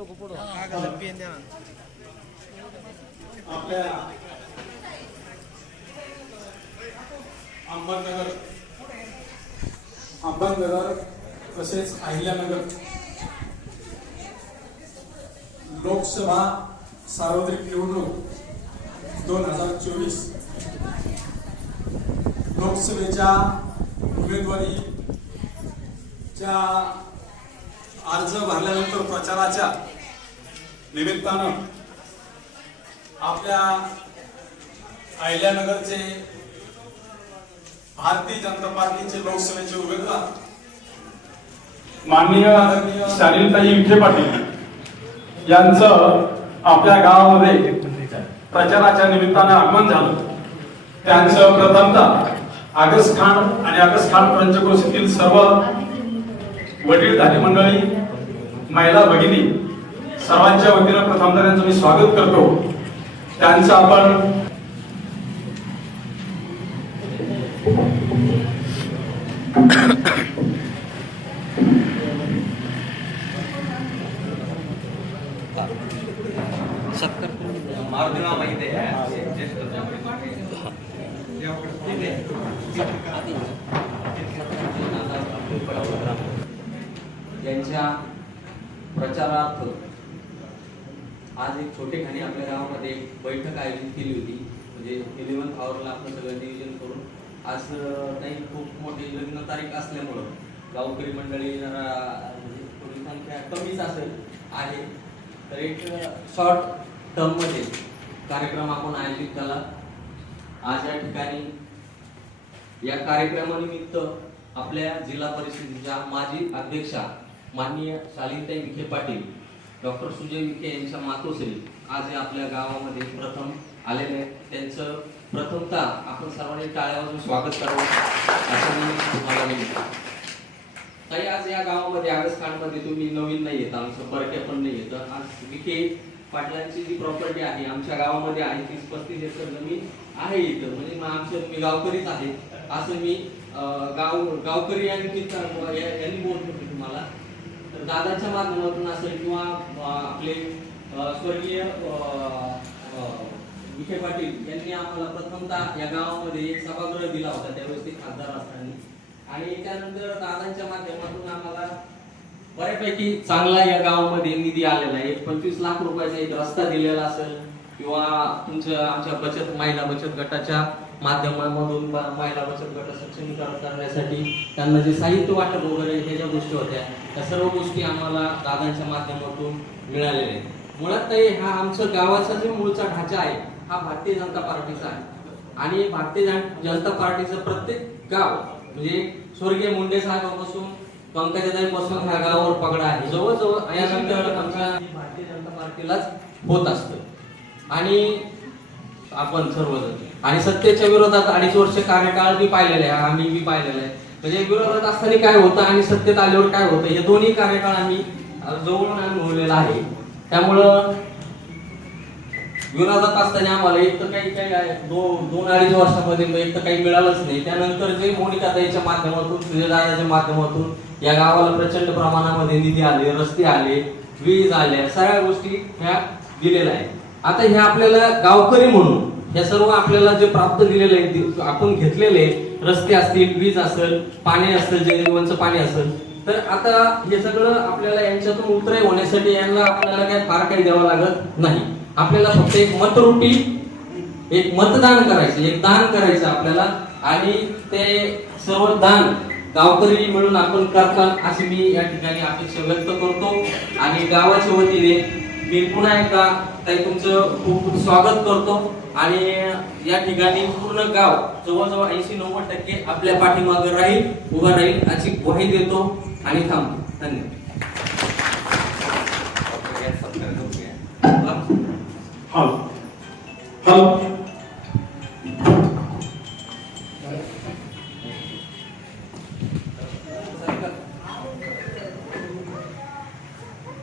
लोक पुढं आपल्या अंबरनगर तसेच अहिल्यानगर लोकसभा सार्वत्रिक निवडणूक दोन हजार चोवीस. लोकसभेच्या उमेदवारीच्या अर्ज भरल्यानंतर प्रचाराच्या निमित्तानं आपल्या अहिल्यानगरचे भारतीय जनता पार्टीचे लोकसभेचे उमेदवार माननीय शालीनताई विखे पाटील यांचं आपल्या गावामध्ये प्रचाराच्या निमित्तानं आगमन झालं. त्यांचं प्रथमतः आगस्ट खान आणि आगस्ट खान पंचक्रोशीतील सर्व वडीलधारी मंडळी महिला भगिनी सर्वांच्या वतीनं प्रथम त्यांचं मी स्वागत करतो. त्यांचं आपण मारुतीला माहिती आहे ज्येष्ठ यांच्या प्रचारार्थ आज एक छोटेखानी आपल्या गावामध्ये एक बैठक आयोजित केली होती. म्हणजे इलेव्हन आवरला आपलं सगळं नियोजन करून. आज काही खूप मोठी लग्न तारीख असल्यामुळं गावकरी मंडळी जरा म्हणजे थोडी संख्या कमीच असेल आहे. तर एक शॉर्ट टर्ममध्ये कार्यक्रम आपण आयोजित केला. आज या ठिकाणी या कार्यक्रमानिमित्त आपल्या जिल्हा परिषदेच्या माजी अध्यक्षा माननीय शालिनताई विखे पाटील डॉक्टर सुजय विखे यांच्या मातोश्री आज आपल्या गावामध्ये प्रथम आलेले आहेत. त्यांचं प्रथमता आपण सर्वांनी टाळ्या वाजून स्वागत करावं असं मी तुम्हाला विनंती ताई आज या गावामध्ये आगस्टमध्ये तुम्ही नवीन नाही येत आमचं परके पण नाही येत. आज विखे पाटलांची जी प्रॉपर्टी आहे आमच्या गावामध्ये आहे तीस पस्तीस एकर जमीन आहे इथं. म्हणजे मग आमचे मी गावकरीच आहे असं मी गाव गावकरी यांनी यांनी बोलतो होते तुम्हाला. तर दादाच्या माध्यमातून असेल किंवा आपले स्वर्गीय अं, विखे पाटील यांनी आम्हाला प्रथमतः या गावामध्ये एक सभागृह दिला होता त्यावेळेस ते खासदार असताना. आणि त्यानंतर दादांच्या माध्यमातून आम्हाला बऱ्यापैकी चांगला या गावामध्ये निधी आलेला आहे. एक पंचवीस लाख रुपयाचा एक रस्ता दिलेला असेल किंवा तुमच्या आमच्या बचत महिला बचत गटाच्या माध्यमामधून महिला बचत गट सक्षमीकरण करण्यासाठी त्यांना जे साहित्य वाटप वगैरे हे ज्या गोष्टी होत्या त्या सर्व गोष्टी आम्हाला दादांच्या माध्यमातून मिळालेल्या आहेत. मुळात हा आमचं गावाचा जो मूळचा ढाचा आहे हा भारतीय जनता पार्टीचा आहे. आणि भारतीय जनता पार्टीचं प्रत्येक गाव म्हणजे स्वर्गीय मुंडे साहेबापासून पंकजाताई पासून ह्या गावावर पगडा आहे. जवळजवळ यानंतर आमच्या भारतीय जनता पार्टीलाच होत असतं. आणि आपण सर्वजण. आणि सत्तेच्या विरोधात अडीच वर्ष कार्यकाळ बी पाहिलेला आहे आम्ही बी पाहिलेला आहे. म्हणजे विरोधात असताना काय होतं आणि सत्तेत आल्यावर काय होतं हे दोन्ही कार्यकाळ आम्ही जवळून अनुभवलेला आहे. त्यामुळं विरोधात असताना आम्हाला एक तर काही काही दोन दोन अडीच वर्षामध्ये एक तर काही मिळालंच नाही. त्यानंतर जे मोनिकाताईच्या माध्यमातून सूर्यदादाच्या माध्यमातून या गावाला प्रचंड प्रमाणामध्ये निधी आले रस्ते आले वीज आल्या सगळ्या गोष्टी ह्या दिलेल्या आहेत. आता हे आपल्याला गावकरी म्हणून हे सर्व आपल्याला जे प्राप्त दिलेलं आहे ते आपण घेतलेले रस्ते असतील वीज असेल पाणी असेल जलजीवनचं पाणी असेल तर आता हे सगळं आपल्याला यांच्यातून उतरे होण्यासाठी यांना आपल्याला काही फार काही द्यावं लागत नाही. आपल्याला फक्त एक मतरुटी एक मतदान करायचं एक दान करायचं आपल्याला. आणि ते सर्व दान गावकरी मिळून आपण करतात अशी मी या ठिकाणी अपेक्षा व्यक्त करतो. आणि गावाच्या वतीने मी पुन्हा एकदा ताई तुमचं खूप खूप स्वागत करतो. आणि या ठिकाणी पूर्ण गाव जवळजवळ ऐंशी नव्वद टक्के आपल्या पाठीमागे राहील उभा राहील अशी ग्वाही देतो. आणि थांब धन्यवाद. हॅलो. हॅलो.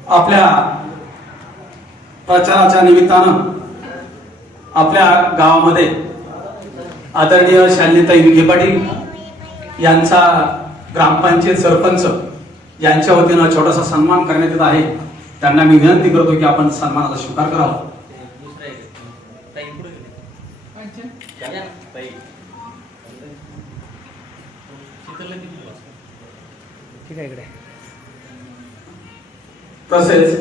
आपल्या प्रचाराच्या निमित्तानं आपल्या गावामध्ये आदरणीय शालिनीताई विखे पाटील यांचा ग्रामपंचायत सरपंच यांच्या वतीनं छोटासा सन्मान करण्यात येत आहे. त्यांना मी विनंती करतो की आपण सन्मानाचा स्वीकार करावा. ताई तसेच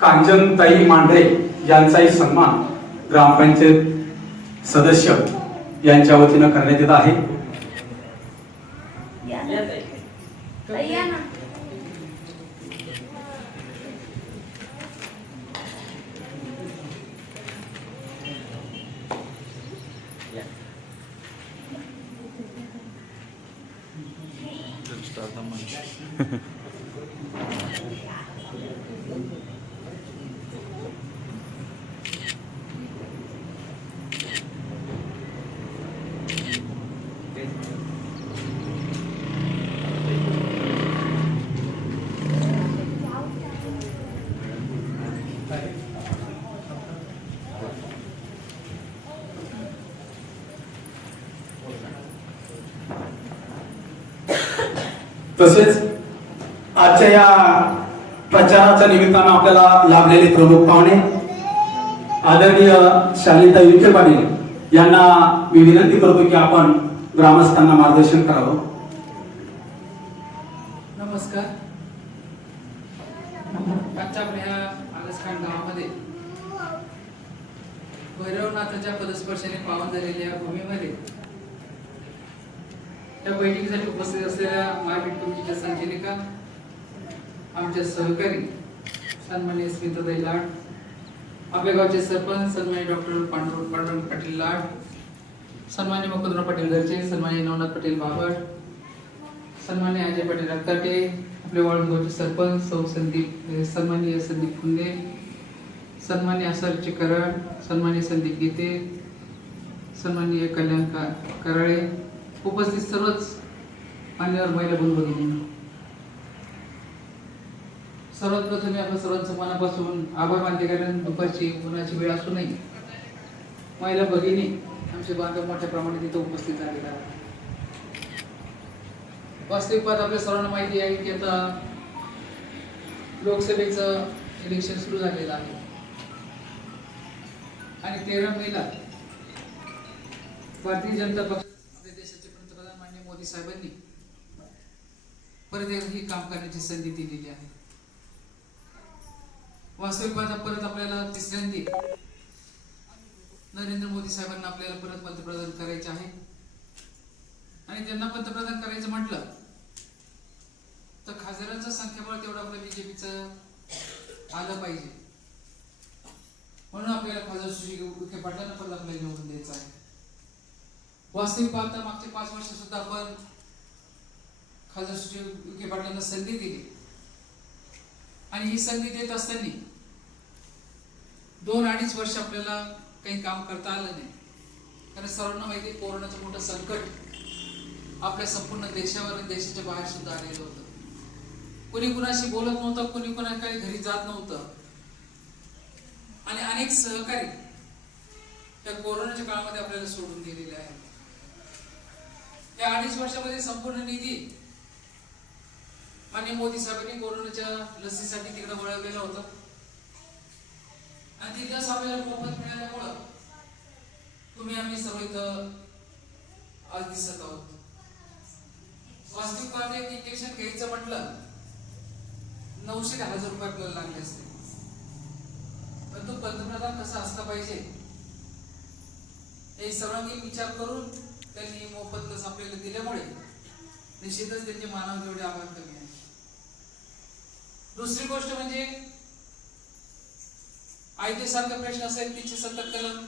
कांचनताई मांढरे यांचाही सन्मान ग्रामपंचायत सदस्य यांच्या वतीनं करण्यात येत आहे या ताई, या ना तसेच आजच्या या प्रचाराच्या निमित्तानं आपल्याला लाभलेले प्रमुख पाहुणे आदरणीय शालिता विखे पाटील यांना मी विनंती करतो की आपण ग्रामस्थांना मार्गदर्शन करावं नमस्कार आजच्या आपल्या ह्या आलसखान गावामध्ये भैरवनाथाच्या पदस्पर्शाने पावन झालेल्या भूमीमध्ये त्या बैठकीसाठी उपस्थित असलेल्या मार्केट कमिटीच्या संचालिका आमच्या सहकारी सन्मान्य स्मिताताई लाड आपल्या गावचे सरपंच सन्मान्य डॉक्टर पांडुर पांडुरंग पाटील लाड सन्मान्य मुकुंदराव पाटील घरचे सन्मान्य नवनाथ पाटील बाबट सन्मान्य अजय पाटील रक्ताटे आपले वाळूंगावचे सरपंच सौ संदीप सन्मान्य संदीप फुंदे सन्मान्य असर कराड सन्मान्य संदीप गीते सन्मान्य कल्याण का कराळे उपस्थित सर्वच मान्यवर महिला बंधू भगिनींनो. सर्वात प्रथम मी आपण सर्वांचं मनापासून आभार मानते कारण दुपारची उन्हाची वेळ असूनही महिला भगिनी आमचे बांधव मोठ्या प्रमाणात इथं उपस्थित झालेला आहेत. वास्तविक आपल्या सर्वांना माहिती आहे की आता लोकसभेचं इलेक्शन सुरू झालेलं आहे. आणि तेरा मेला भारतीय जनता पक्ष आपल्या देशाचे पंतप्रधान माननीय मोदी साहेबांनी परत ही काम करण्याची संधी दिलेली आहे. वास्तविक पाहता परत आपल्याला तिसऱ्यांदी नरेंद्र मोदी साहेबांना आपल्याला परत पंतप्रधान करायचे आहे. आणि त्यांना पंतप्रधान करायचं म्हटलं तर खासदारांचं संख्याबळ तेवढं आपलं बीजेपीचं आलं पाहिजे. म्हणून आपल्याला खासदार सुशील विखे पाटलांना पण आपल्याला निवडून द्यायचं आहे. वास्तविक पाहता मागच्या पाच वर्ष सुद्धा आपण खासदार सुशील विखे पाटलांना संधी दिली. आणि ही संधी देत असताना दोन अडीच वर्ष आपल्याला काही काम करता आलं नाही. कारण सर्वांना माहिती कोरोनाचं मोठं संकट आपल्या संपूर्ण देशावर आणि देशाच्या बाहेर सुद्धा आलेलं होतं. कोणी कुणाशी बोलत नव्हतं कोणी काही घरी जात नव्हतं. आणि अनेक सहकारी त्या कोरोनाच्या काळामध्ये आपल्याला सोडून गेलेले आहेत. या अडीच वर्षामध्ये संपूर्ण निधी माननीय मोदी साहेबांनी कोरोनाच्या लसीसाठी तिकडे वळवलेला होता. आणि ती लस आपल्याला मोफत मिळाल्यामुळं तुम्ही आम्ही सर्व इथं आज दिसत आहोत. वास्तविक पाहते एक इंजेक्शन घ्यायचं म्हटलं नऊशे ते हजार रुपये आपल्याला लागले असते. पण तो पंतप्रधान कसा असला पाहिजे? हे सर्वांगीण विचार करून त्यांनी मोफत लस आपल्याला दिल्यामुळे निश्चितच त्यांचे मानव जेवढे आभार कमी आहे दुसरी गोष्ट म्हणजे आयटी सारखा प्रश्न असेल तीनशे सत्तर कलम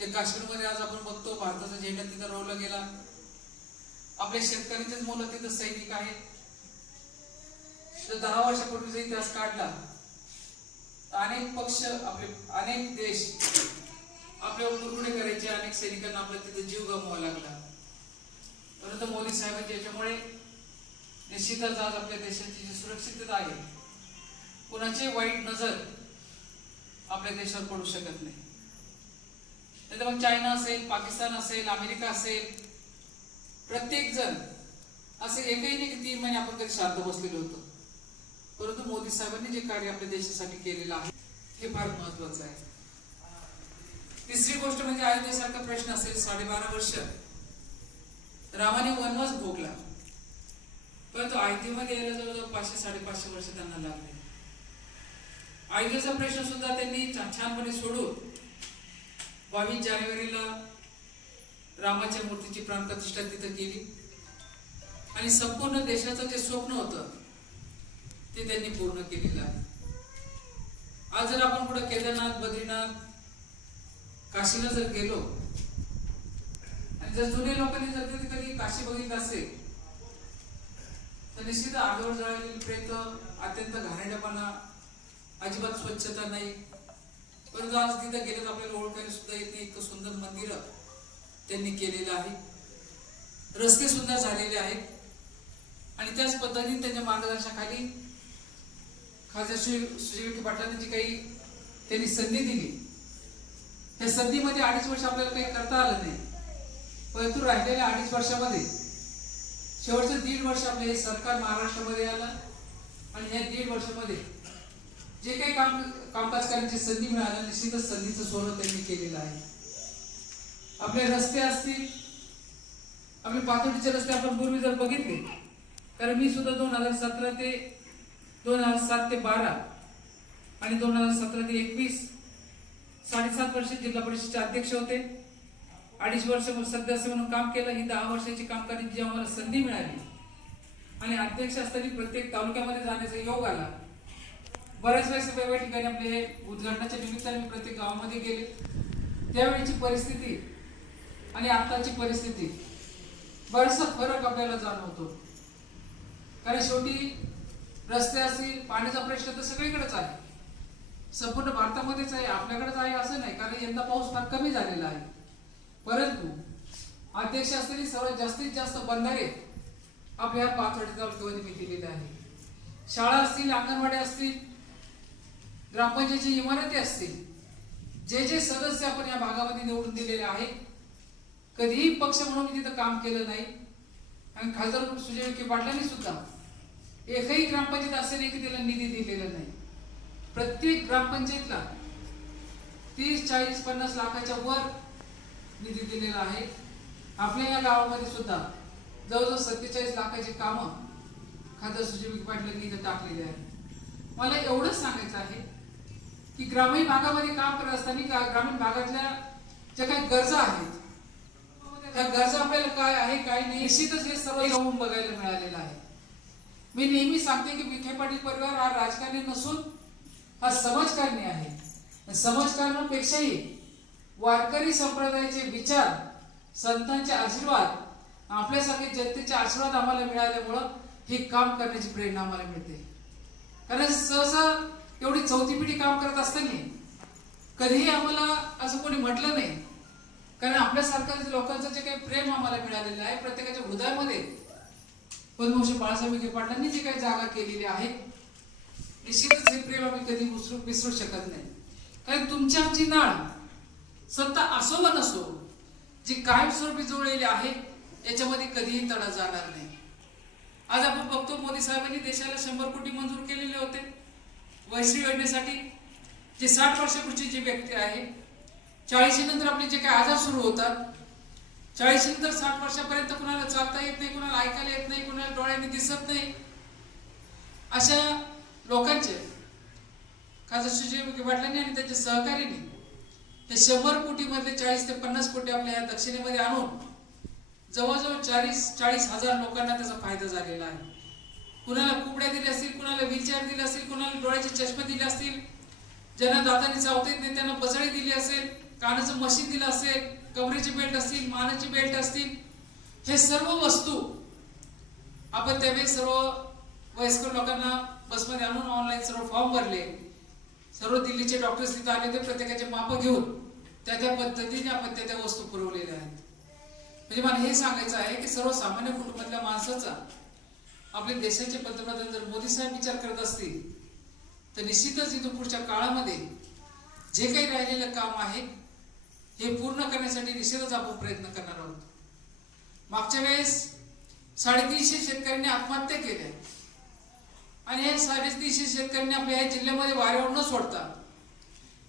ते काश्मीरमध्ये आज आपण बघतो भारताचा झेंडा तिथं रोवला गेला. आपल्या शेतकऱ्यांचेच मुलं तिथं सैनिक आहेत. तर दहा वर्षापूर्वीचा इतिहास काढला. अनेक पक्ष आपले अनेक देश आपल्यावर कुरकुडे करायचे अनेक सैनिकांना आपला तिथे जीव गमवावा लागला. परंतु मोदी साहेबांच्या याच्यामुळे निश्चितच आज आपल्या देशाची जी सुरक्षितता आहे कुणाची वाईट नजर आपल्या देशावर पडू शकत नाही. नाहीतर मग चायना असेल पाकिस्तान असेल अमेरिका असेल प्रत्येक जण असे एकही नाही की तीन महिने आपण कधी शांत बसलेलो होतो. परंतु मोदी साहेबांनी जे कार्य आपल्या देशासाठी केलेलं आहे हे फार महत्वाचं आहे. तिसरी गोष्ट म्हणजे अयोध्येसारखा प्रश्न असेल साडेबारा वर्ष. रामाने वनवास भोगला. परंतु अयोध्येमध्ये यायला जवळजवळ पाचशे साडेपाचशे वर्ष त्यांना लागले. अयोध्येचा प्रश्न सुद्धा त्यांनी छानपणे सोडून बावीस जानेवारीला रामाच्या मूर्तीची प्राणप्रतिष्ठा तिथं केली. आणि संपूर्ण देशाचं जे स्वप्न होतं ते त्यांनी पूर्ण केलेलं आहे. आज जर आपण कुठं केदारनाथ बद्रीनाथ काशीला जर गेलो आणि जर जुने लोकांनी जर कधी कधी काशी बघितलं असेल तर निश्चित आजवर जळलेली प्रेत अत्यंत घाणेडपणा अजिबात स्वच्छता नाही. परंतु आज तिथं गेल्यात आपल्याला ओळखायला सुद्धा येत नाही इतकं सुंदर मंदिर त्यांनी केलेलं आहे. रस्ते सुद्धा झालेले आहेत. आणि त्याच पद्धतीने त्यांच्या मार्गदर्शनाखाली खासदार श्री सुजय विखे पाटलांनी जी काही त्यांनी संधी दिली त्या संधीमध्ये अडीच वर्ष आपल्याला काही करता आलं नाही. परंतु राहिलेल्या अडीच वर्षामध्ये शेवटचं दीड वर्ष आपलं हे सरकार महाराष्ट्रामध्ये आलं आणि या दीड वर्षामध्ये जे काही काम कामकाज करण्याची संधी मिळाली निश्चितच संधीचं सोनं त्यांनी केलेलं आहे. आपले रस्ते असतील आपले पातळीचे रस्ते आपण पूर्वी जर बघितले कारण मी सुद्धा दोन हजार सतरा ते दोन हजार सात ते बारा आणि दोन हजार सतरा ते एकवीस साडेसात वर्ष जिल्हा परिषदेचे अध्यक्ष होते. अडीच वर्ष सदस्य म्हणून काम केलं. ही दहा वर्षाची काम करण्याची आम्हाला संधी मिळाली आणि अध्यक्ष असताना प्रत्येक तालुक्यामध्ये जाण्याचा योग आला. बऱ्याच वेळेस वेगवेगळ्या ठिकाणी आपले उद्घाटनाच्या निमित्ताने मी प्रत्येक गावामध्ये गेले. त्यावेळीची परिस्थिती आणि आत्ताची परिस्थिती बराचसा फरक आपल्याला जाणवतो. कारण शेवटी रस्ते असतील पाण्याचा प्रश्न तर सगळीकडेच आहे. संपूर्ण भारतामध्येच आहे आपल्याकडेच आहे असं नाही कारण यंदा पाऊस फार कमी झालेला आहे. परंतु अध्यक्ष असलेली सर्वात जास्तीत जास्त बंधारे आपल्या पाचवडी तालुक्यामध्ये मी दिलेले आहे. शाळा असतील अंगणवाडी असतील ग्रामपंचायतची इमारती असतील जे जे सदस्य आपण या भागामध्ये निवडून दिलेले आहेत कधीही पक्ष म्हणून मी तिथं काम केलं नाही. आणि खासदार सुजय विखे पाटलांनी सुद्धा एकही ग्रामपंचायत असे नाही की त्याला निधी दिलेला नाही. प्रत्येक ग्रामपंचायतला तीस चाळीस पन्नास लाखाच्या वर निधी दिलेला आहे. आपल्या या गावामध्ये सुद्धा जवळजवळ सत्तेचाळीस लाखाची कामं खासदार सुजय विखे पाटलांनी इथं टाकलेली आहे मला एवढंच सांगायचं आहे की ग्रामीण भागामध्ये काम करत असताना ग्रामीण भागातल्या ज्या काही गरजा आहेत त्या गरजा आपल्याला काय आहे काय नाही निश्चितच हे सर्व येऊन बघायला मिळालेलं आहे. मी नेहमी सांगते की विखे पाटील परिवार हा राजकारणी नसून हा समाजकारणी आहे. समाजकारणापेक्षाही वारकरी संप्रदायाचे विचार संतांचे आशीर्वाद आपल्यासारखे जनतेचे आशीर्वाद आम्हाला मिळाल्यामुळं हे काम करण्याची प्रेरणा आम्हाला मिळते. कारण सहसा एवढी चौथी पिढी काम करत असताना कधीही आम्हाला असं कोणी म्हटलं नाही. कारण आपल्यासारख्या लोकांचं जे काही प्रेम आम्हाला मिळालेलं आहे प्रत्येकाच्या हृदयामध्ये पद्मभूषण बाळासाहेब विखे पाटलांनी जी काही जागा केलेली आहे निश्चितच हे प्रेम आम्ही कधी विसरू विसरू शकत नाही. कारण तुमची आमची नाळ सत्ता असो व नसो जी कायमस्वरूपी जुळलेली आहे याच्यामध्ये कधीही तडा जाणार नाही. आज आपण बघतो मोदी साहेबांनी देशाला शंभर कोटी मंजूर केलेले होते. वैश्विक योजनेसाठी जे साठ वर्षापूर्वीची जी व्यक्ती आहे चाळीशी नंतर आपले जे काही आजार सुरू होतात चाळीस नंतर साठ वर्षापर्यंत कुणाला चालता येत नाही कुणाला ऐकायला येत नाही कुणाला डोळ्यांनी दिसत नाही. अशा लोकांचे खासदार सुजय वाटल्याने आणि त्यांच्या सहकार्याने ते शंभर कोटीमधले चाळीस ते पन्नास कोटी आपल्या या दक्षिणेमध्ये आणून जवळजवळ चाळीस चाळीस हजार लोकांना त्याचा फायदा झालेला आहे. कुणाला कुबड्या दिल्या असतील कुणाला व्हीलचेअर दिले असतील कुणाला डोळ्याचे चष्मे दिले असतील ज्यांना दाताने चावता येत नाही त्यांना बसळी दिली असेल कानाचं मशीन दिलं असेल कमरेची बेल्ट असतील मानाची बेल्ट असतील हे सर्व वस्तू आपण त्यावेळेस सर्व वयस्कर लोकांना बसमध्ये आणून ऑनलाईन सर्व फॉर्म भरले. सर्व दिल्लीचे डॉक्टर्स तिथं आले ते प्रत्येकाचे माप घेऊन त्या त्या पद्धतीने आपण त्या त्या वस्तू पुरवलेल्या आहेत. म्हणजे मला हे सांगायचं आहे की सर्वसामान्य कुटुंबातल्या माणसाचा आपल्या देशाचे पंतप्रधान जर मोदी साहेब विचार करत असतील तर निश्चितच इथून पुढच्या काळामध्ये जे काही राहिलेलं काम आहे हे पूर्ण करण्यासाठी निश्चितच आपण प्रयत्न करणार आहोत. मागच्या वेळेस साडेतीनशे शेतकऱ्यांनी आत्महत्या केल्या. आणि हे साडेतीनशे शेतकऱ्यांनी आपल्या या जिल्ह्यामध्ये वाऱ्यावर न सोडता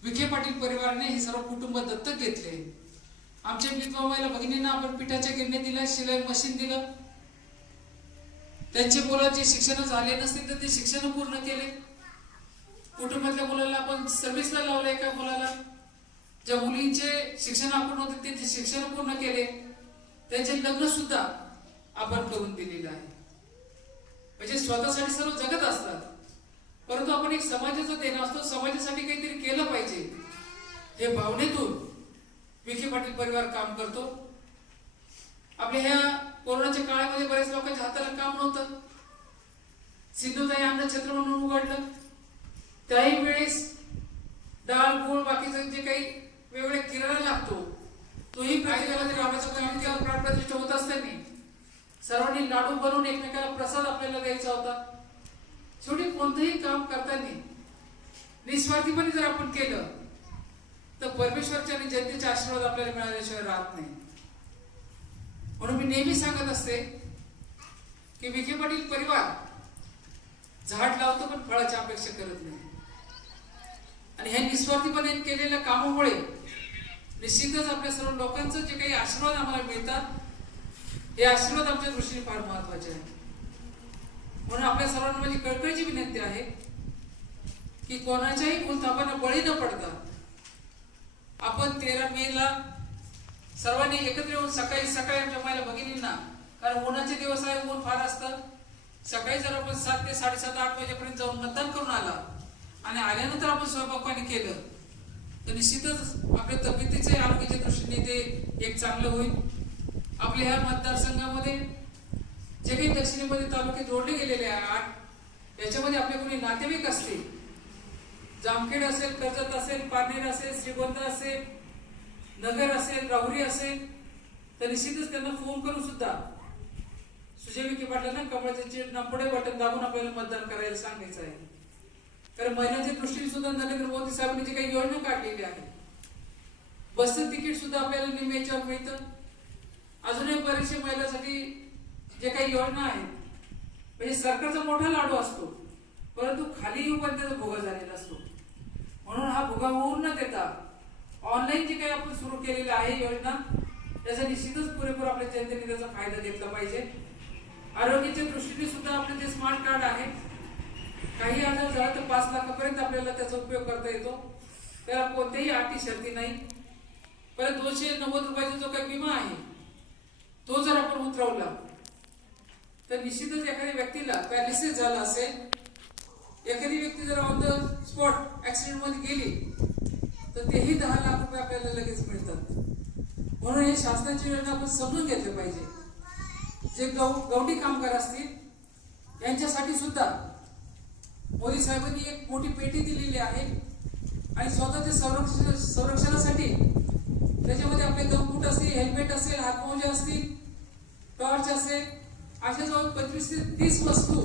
विखे पाटील परिवाराने हे सर्व कुटुंब दत्तक घेतले. आमच्या विधवामाईला भगिनींना आपण पिठाच्या गिरण्या दिल्या शिलाई मशीन दिलं. त्यांचे मुलं जे शिक्षण झाले नसतील तर ते शिक्षण पूर्ण केले. कुटुंबातल्या मुलाला आपण सर्व्हिसला लावलं एका मुलाला. ज्या मुलींचे शिक्षण आपण होते त्यांचे शिक्षण पूर्ण केले. त्यांचे लग्न सुद्धा आपण करून दिलेलं आहे. म्हणजे स्वतःसाठी सर्व जगत असतात. परंतु आपण एक समाजाचा देणं असतो समाजासाठी काहीतरी केलं पाहिजे. हे भावनेतून विखे पाटील परिवार काम करतो. आपल्या ह्या कोरोनाच्या काळामध्ये बऱ्याच लोकांच्या हाताला काम नव्हतं. सिंधुताई अन्न क्षेत्र म्हणून उघडलं. त्याही वेळेस डाळ गुळ बाकीचं जे काही वेगवेगळ्या किराणा लागतो. तोही प्रत्येकाला ते लावण्याचं काम केलं प्राणप्रतिष्ठा होत असताना. सर्वांनी लाडू बनवून एकमेकाला प्रसाद आपल्याला द्यायचा होता. शेवटी कोणतंही काम करताना निस्वार्थीपणे जर आपण केलं तर परमेश्वरच्या आणि जनतेचे आशीर्वाद आपल्याला मिळाल्याशिवाय राहत नाही. म्हणून मी नेहमी सांगत असते की विखे पाटील परिवार झाड लावतो पण फळाची अपेक्षा करत नाही. आणि ह्या निस्वार्थीपणे केलेल्या कामामुळे निश्चितच आपल्या सर्व लोकांचं जे काही आशीर्वाद आम्हाला मिळतात हे आशीर्वाद आमच्या दृष्टीने फार महत्त्वाचे आहे म्हणून आपल्या सर्वांना माझी कळकळीची विनंती आहे की कोणाच्याही भूलथापांना बळी न पडता आपण तेरा मे ला सर्वांनी एकत्र येऊन सकाळी सकाळी आमच्या महिला भगिनींना कारण उन्हाचे दिवस आहे ऊन फार असतं. सकाळी जर आपण सात ते साडेसात आठ वाजेपर्यंत जाऊन मतदान करून आला आणि आल्यानंतर आपण स्वयंपाकाने केलं तर निश्चितच आपल्या तब्येतीचे आरोग्याच्या दृष्टीने ते एक चांगलं होईल. आपल्या ह्या मतदारसंघामध्ये जे काही दक्षिणेमध्ये तालुके जोडले गेलेले आहे आठ याच्यामध्ये आपले कोणी नातेवाईक असतील जामखेड असेल कर्जत असेल पारनेर असेल श्रीगोंदा असेल नगर असेल राहुरी असेल तर निश्चितच त्यांना फोन करून सुद्धा सुजय विखे पाटलांना कमळाचे चिन्ह पुढे बटन दाबून आपल्याला मतदान करायला सांगायचं आहे. कारण महिलांच्या दृष्टीने सुद्धा नरेंद्र मोदी साहेबांनी जे काही योजना काढलेली आहे बसचं तिकीट सुद्धा आपल्याला निम्याच्यावर मिळतं. अजूनही बरेचसे महिलांसाठी जे काही योजना आहेत म्हणजे सरकारचा मोठा लाडू असतो परंतु खाली येऊपर्यंत त्याचा भोगा झालेला असतो. म्हणून हा भोगा होऊ न देता ऑनलाईन जे काही आपण सुरू केलेलं आहे योजना त्याचा निश्चितच पुरेपूर आपल्या जनतेने त्याचा फायदा घेतला पाहिजे. आरोग्याच्या दृष्टीने सुद्धा आपले जे स्मार्ट कार्ड आहे काही आजार झाला तर पाच लाखापर्यंत आपल्याला त्याचा उपयोग करता येतो. त्याला कोणत्याही अटी शर्ती नाही. परत दोनशे नव्वद रुपयाचा जो काही विमा आहे तो जर आपण उतरवला तर निश्चितच एखाद्या व्यक्तीला पॅलिसिस झाला असेल. एखादी व्यक्ती जर ऑन द स्पॉट ॲक्सिडेंटमध्ये गेली तर तेही दहा लाख रुपये आपल्याला लगेच मिळतात. म्हणून हे शासनाची योजना आपण समजून घेतले पाहिजे. जे गौ गवडी कामगार असतील यांच्यासाठी सुद्धा मोदी साहेबांनी एक मोठी पेटी दिलेली आहे. आणि स्वतःच्या संरक्षण संरक्षणासाठी त्याच्यामध्ये आपले गमबूट असतील हेल्मेट असेल हातमोजे असतील टॉर्च असेल अशा जवळ पंचवीस ते तीस वस्तू.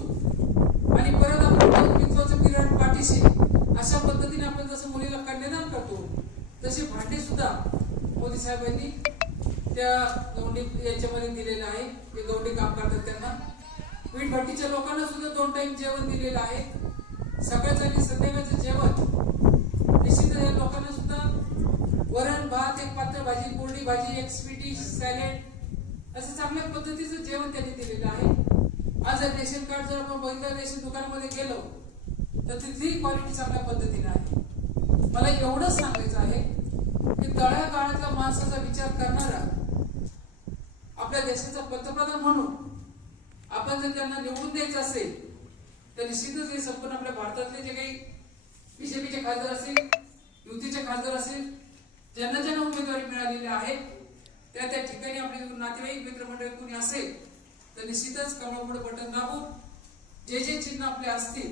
आणि परत आपण मित्राचं पिरियड पाठीशी अशा पद्धतीने आपण जसं मुलीला कन्यादान करतो तसे भांडे सुद्धा मोदी साहेबांनी त्या गवंडी याच्यामध्ये दिलेलं आहे. ते गवंडी काम करतात त्यांना. वीट भट्टीच्या लोकांना सुद्धा दोन टाइम जेवण दिलेलं आहे. सकाळचं आणि संध्याकाळचं जेवण. निश्चित लोकांना सुद्धा वरण भात एक पात्र भाजी कोरडी भाजी एक स्वीटी सॅलेड असं चांगल्या पद्धतीचं जेवण त्यांनी दिलेलं आहे. आज जर रेशन कार्ड जर आपण बघितलं रेशन दुकानामध्ये गेलो तर तिथली क्वालिटी चांगल्या पद्धतीने आहे. मला एवढंच सांगायचं आहे की तळागाळातल्या माणसाचा विचार करणारा आपल्या देशाचा पंतप्रधान म्हणून आपण जर त्यांना निवडून द्यायचं असेल तर निश्चितच हे संपूर्ण आपल्या भारतातले जे काही बीजेपीचे खासदार असतील युतीचे खासदार असेल ज्यांना ज्यांना उमेदवारी मिळालेली आहे त्या त्या ठिकाणी आपले नातेवाईक मित्रमंडळी कोणी असेल तर निश्चितच कमळपुढे बटन दाबून जे जे चिन्ह आपले असतील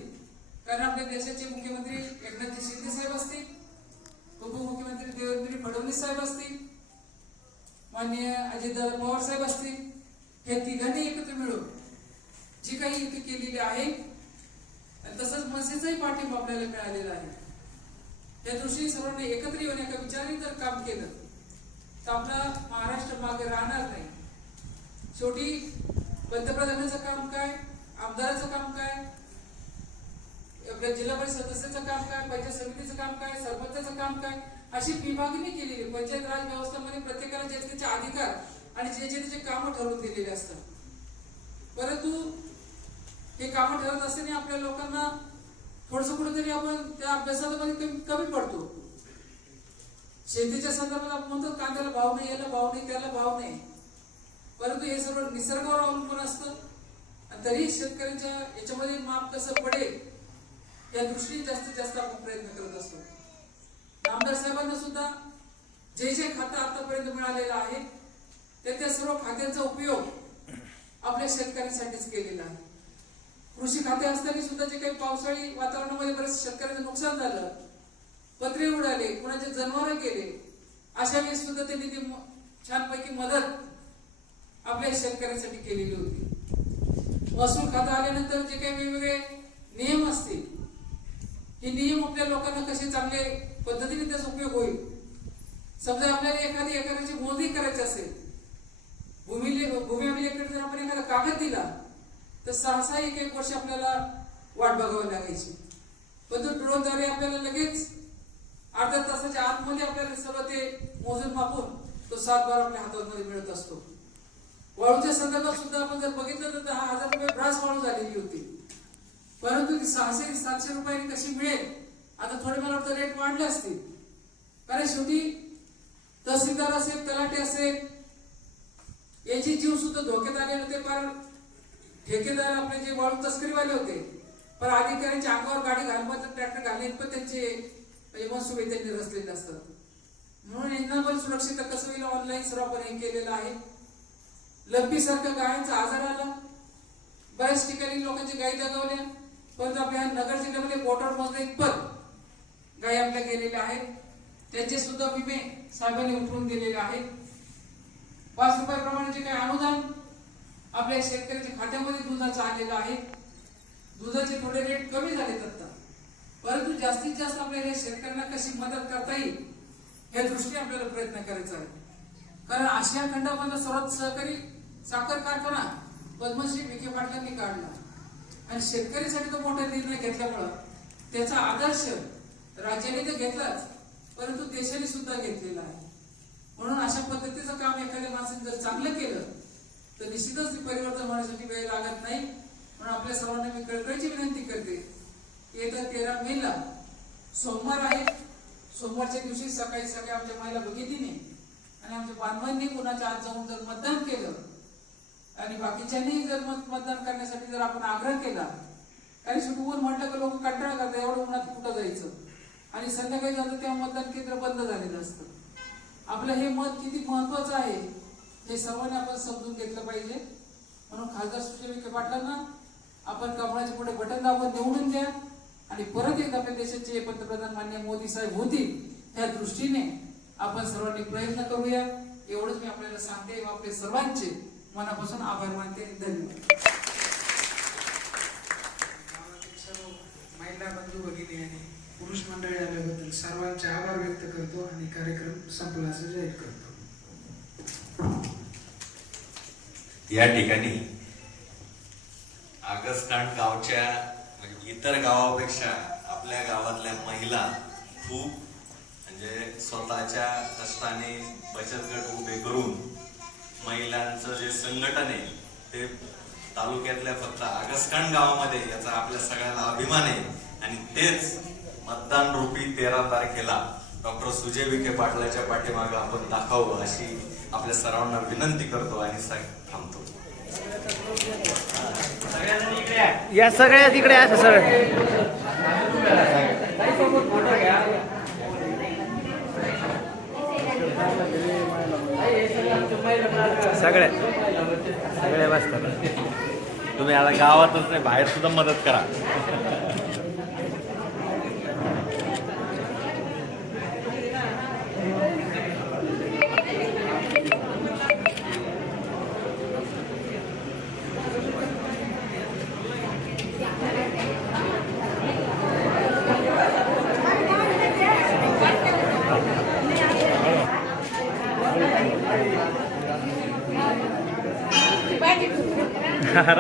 कारण आपल्या देशाचे मुख्यमंत्री एकनाथजी शिंदे साहेब असतील उपमुख्यमंत्री देवेंद्र फडणवीस साहेब असतील माननीय अजितदादा पवार साहेब असतील हे तिघांनी एकत्र मिळून जी काही युती केलेली आहे आणि तसंच मसीचाही पाठिंबा आपल्याला मिळालेला आहे. या दृष्टीने सर्वांनी एकत्र येऊन एका विचाराने जर काम केलं तर आपला महाराष्ट्र मागे राहणार नाही. शेवटी पंतप्रधानाचं काम काय आमदाराचं काम काय आपल्या जिल्हा परिषद सदस्याचं काम काय पंचायत समितीचं काम काय सरपंचाचं काम काय अशी विभागणी केलेली पंचायत राज व्यवस्थेमध्ये प्रत्येकाला ज्याचे त्याचे अधिकार आणि जे जे त्याचे कामं ठरवून दिलेले असतात. परंतु हे कामं ठरत असताना आपल्या लोकांना थोडस कुठेतरी आपण त्या अभ्यासामध्ये कमी कमी पडतो. शेतीच्या संदर्भात आपण म्हणतो कांद्याला भाव नाही याला भाव नाही त्याला भाव नाही. परंतु हे सर्व निसर्गावर अवलंबून असतं. आणि तरी शेतकऱ्यांच्या याच्यामध्ये माप कसं पडेल या दृष्टीने जास्तीत जास्त आपण प्रयत्न करत असतो. आमदार साहेबांना सुद्धा जे जे खातं आतापर्यंत मिळालेलं आहे ते त्या सर्व खात्यांचा उपयोग आपल्या शेतकऱ्यांसाठीच केलेला आहे. कृषी खाते असताना सुद्धा जे काही पावसाळी वातावरणामध्ये बरेच शेतकऱ्यांचं नुकसान झालं पत्रे उडाले कुणाचे जनावर गेले अशा वेळेस सुद्धा त्यांनी ती छानपैकी मदत आपल्या शेतकऱ्यांसाठी केलेली होती. महसूल खातं आल्यानंतर जे काही वेगवेगळे नियम असतील हे नियम आपल्या लोकांना कसे चांगले पद्धतीने त्याचा उपयोग होईल? समजा आपल्याला एखादी एकराची मोजणी करायची असेल भूमी भूमी अभिलेखकडे जर आपण एखादा कागद दिला तर सहा सहा एक एक वर्ष आपल्याला वाट बघावी लागायची. पण तो ड्रोनद्वारे आपल्याला लगेच अर्ध्या तासाच्या आतमध्ये आपल्याला सगळं ते मोजून मापून तो सात बार आपल्या हातामध्ये मिळत असतो. वाळूच्या संदर्भात सुद्धा आपण जर बघितलं तर दहा हजार रुपये ब्रास वाळू झालेली होती. परंतु ती सहाशे सातशे रुपयांनी कशी मिळेल? आता थोडे मला वाटतं रेट वाढले असतील. कारण शेवटी तहसीलदार असेल तलाठी असेल याचे जीव सुद्धा धोक्यात आले होते. पण ठेकेदार आपले जे वाळू तस्करीवाले होते पण अधिकाऱ्यांच्या अंगावर गाडी घालमत ट्रॅक्टर घालणे पण त्यांचे म्हणजे मनसुबे त्यांनी रचलेले असतात म्हणून यांना पण सुरक्षित कसं होईल? ऑनलाईन सर्व आपण हे केलेलं आहे. लंपी सारखा गायांचा आजार आला. बऱ्याच ठिकाणी लोकांची गायी दगावल्या. परंतु आपल्या नगर जिल्ह्यामध्ये बोटरमध्ये इतपत गायी आपल्या गेलेल्या आहेत. त्यांचे सुद्धा विमे साहेबांनी उठवून दिलेले आहेत. पाच रुपयाप्रमाणे जे काही अनुदान आपल्या शेतकऱ्याच्या खात्यामध्ये दुधाचं आलेलं आहे. दुधाचे थोडे रेट कमी झालेत आता. परंतु जास्तीत जास्त आपल्याला या शेतकऱ्यांना कशी मदत करता येईल या दृष्टीने आपल्याला प्रयत्न करायचा आहे. कारण आशिया खंडामधला सर्वात सहकारी साखर कारखाना पद्मश्री विखे पाटलांनी काढला. आणि शेतकरीसाठी तो मोठा निर्णय घेतल्यामुळं त्याचा आदर्श राज्याने तर घेतलाच परंतु देशाने सुद्धा घेतलेला आहे. म्हणून अशा पद्धतीचं काम एखाद्या माणसाने जर चांगलं केलं तर निश्चितच परिवर्तन होण्यासाठी वेळ लागत नाही. म्हणून आपल्या सर्वांना मी कळकळीची विनंती करते की येत्या तेरा मेला सोमवार आहे. सोमवारच्या दिवशी सकाळी सकाळी आमच्या महिला भगिनीने आणि आमच्या बांधवांनी कुणाच्या आत जाऊन जर मतदान केलं आणि बाकीच्यांनी जर मत मतदान करण्यासाठी जर आपण आग्रह केला कारण शेवटी ऊन म्हटलं की लोक कंटाळा करतात एवढं उन्हात कुठं जायचं? आणि संध्याकाळी जातं तेव्हा मतदान केंद्र बंद झालेलं असतं. आपलं हे मत किती महत्वाचं आहे? हे सर्वांनी आपण समजून घेतलं पाहिजे. म्हणून खासदार सुजय विखे पाटलांना आपण कमळाच्या पुढे बटन दाबून निवडून द्या आणि परत एकदा आपल्या देशाचे पंतप्रधान मान्य मोदी साहेब होतील त्या दृष्टीने आपण सर्वांनी प्रयत्न करूया. एवढंच मी आपल्याला सांगते. आपले सर्वांचे मनापासून आभार मानते धन्यवाद. सर्व महिला बंधू भगिनी आणि पुरुष मंडळी आल्याबद्दल सर्वांचे आभार व्यक्त करतो आणि कार्यक्रम संपला असं जाहीर करतो. या ठिकाणी आगसकांड गावच्या म्हणजे इतर गावापेक्षा आपल्या गावातल्या महिला खूप म्हणजे स्वतःच्या कष्टाने बचत गट उभे करून महिलांचं जे संघटन आहे ते तालुक्यातल्या फक्त आगसकांड गावामध्ये याचा आपल्या सगळ्यांना अभिमान आहे. आणि तेच मतदान रूपी तेरा तारखेला डॉक्टर सुजय विखे पाटलाच्या पाठीमागे आपण दाखवू अशी आपल्या सर्वांना विनंती करतो आणि सा- थांबतो. या सगळ्या तिकडे असं सर सगळ्या सगळ्या बसतात. तुम्ही आता गावातच नाही बाहेर सुद्धा मदत करा.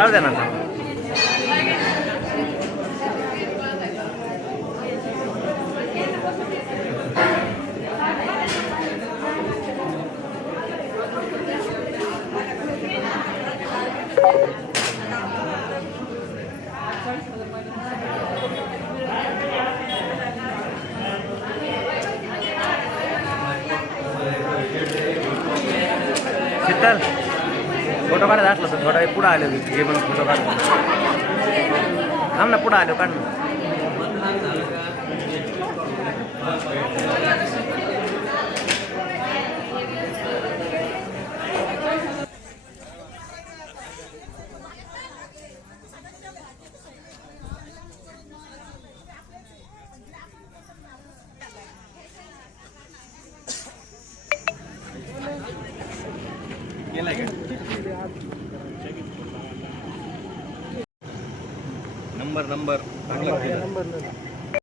Cárdenas. ¿Qué tal? फोटो काढायचा असला तर थोडा वेळ पुढं आलो हे पण फोटो काढतो. थांब ना पुढं आलो काढ ना.